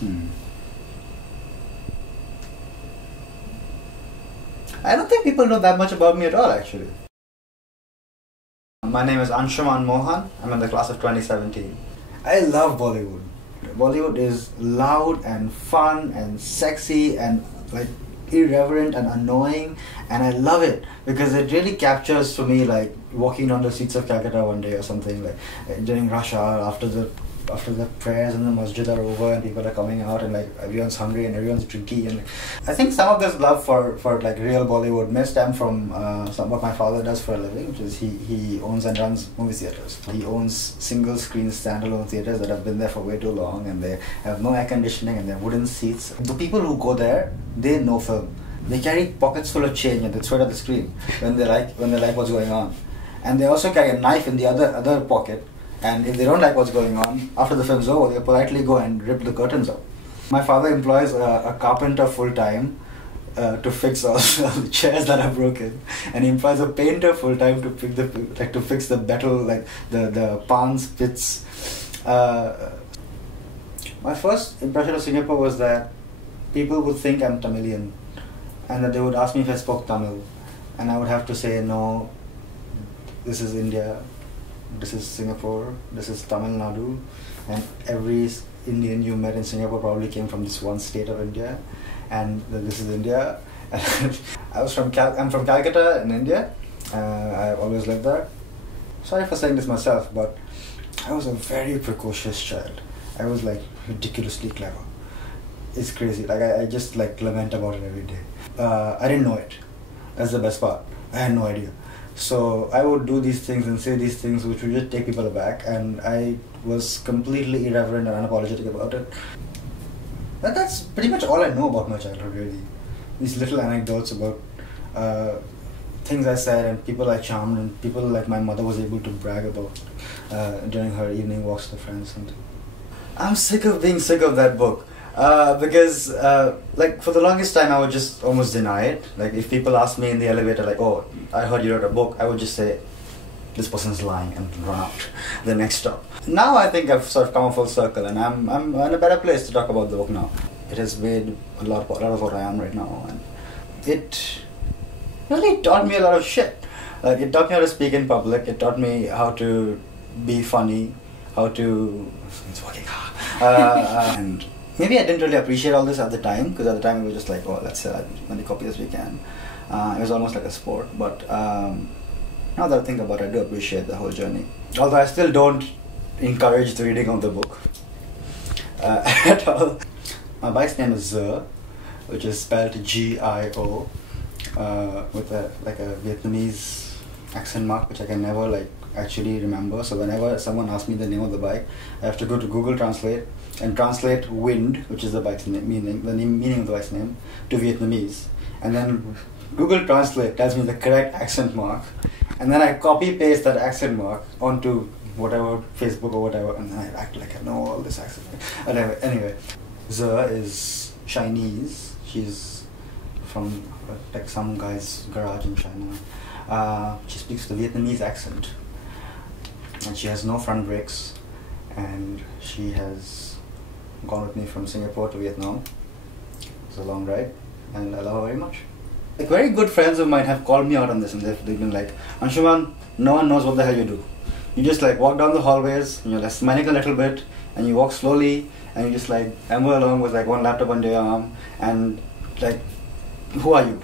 Hmm. I don't think people know that much about me at all, actually. My name is Anshuman Mohan. I'm in the class of 2017. I love Bollywood. Bollywood is loud and fun and sexy and like irreverent and annoying, and I love it because it really captures for me like walking down the streets of Calcutta one day or something, like during rush hour after the prayers in the masjid are over and people are coming out and like everyone's hungry and everyone's drinky, and I think some of this love for like real Bollywood may stem from what my father does for a living, which is he owns and runs movie theatres. He owns single screen standalone theatres that have been there for way too long, and they have no air conditioning and they're wooden seats. The people who go there, they know film. They carry pockets full of change and they throw it at the screen when they like what's going on, and they also carry a knife in the other pocket. And if they don't like what's going on, after the film's over, they politely go and rip the curtains up. My father employs a carpenter full-time to fix all the chairs that are broken. And he employs a painter full-time to fix the metal, like the palms, pits. My first impression of Singapore was that people would think I'm Tamilian. And that they would ask me if I spoke Tamil. And I would have to say, no, this is India. This is Singapore, this is Tamil Nadu, and every Indian you met in Singapore probably came from this one state of India, and this is India. I'm from Calcutta in India. I've always lived there. Sorry for saying this myself, but I was a very precocious child. I was like ridiculously clever. It's crazy. Like I just like lament about it every day. I didn't know it. That's the best part. I had no idea. So I would do these things and say these things which would just take people aback, and I was completely irreverent and unapologetic about it. That's pretty much all I know about my childhood, really. These little anecdotes about things I said and people I charmed and people like my mother was able to brag about during her evening walks with friends. And I'm sick of being sick of that book. Because like for the longest time I would just almost deny it. Like if people ask me in the elevator like, oh, I heard you wrote a book, I would just say, this person's lying, and run out the next stop. Now I think I've sort of come a full circle and I'm in a better place to talk about the book now. It has made a lot of what I am right now, and it really taught me a lot of shit. Like it taught me how to speak in public, it taught me how to be funny, how to... it's working. And maybe I didn't really appreciate all this at the time, because at the time it was just like, oh, let's sell as many copies as we can. It was almost like a sport, but now that I think about it, I do appreciate the whole journey. Although I still don't encourage the reading of the book at all. My bike's name is Zer, which is spelled G-I-O, with a Vietnamese accent mark, which I can never actually remember. So whenever someone asks me the name of the bike, I have to go to Google Translate and translate wind, which is the bike's meaning of the bike's name, to Vietnamese. And then Google Translate tells me the correct accent mark, and then I copy paste that accent mark onto whatever, Facebook or whatever, and then I act like I know all this accent. Anyway, Zer is Chinese. She's from like some guy's garage in China. She speaks the Vietnamese accent, and she has no front brakes, and she has gone with me from Singapore to Vietnam. It's a long ride, and I love her very much. Like very good friends of mine have called me out on this, and they've been like, Anshuman, no one knows what the hell you do. You just like walk down the hallways, and you're like smiling a little bit, and you walk slowly, and you just like amble along with like one laptop under your arm, and like, who are you?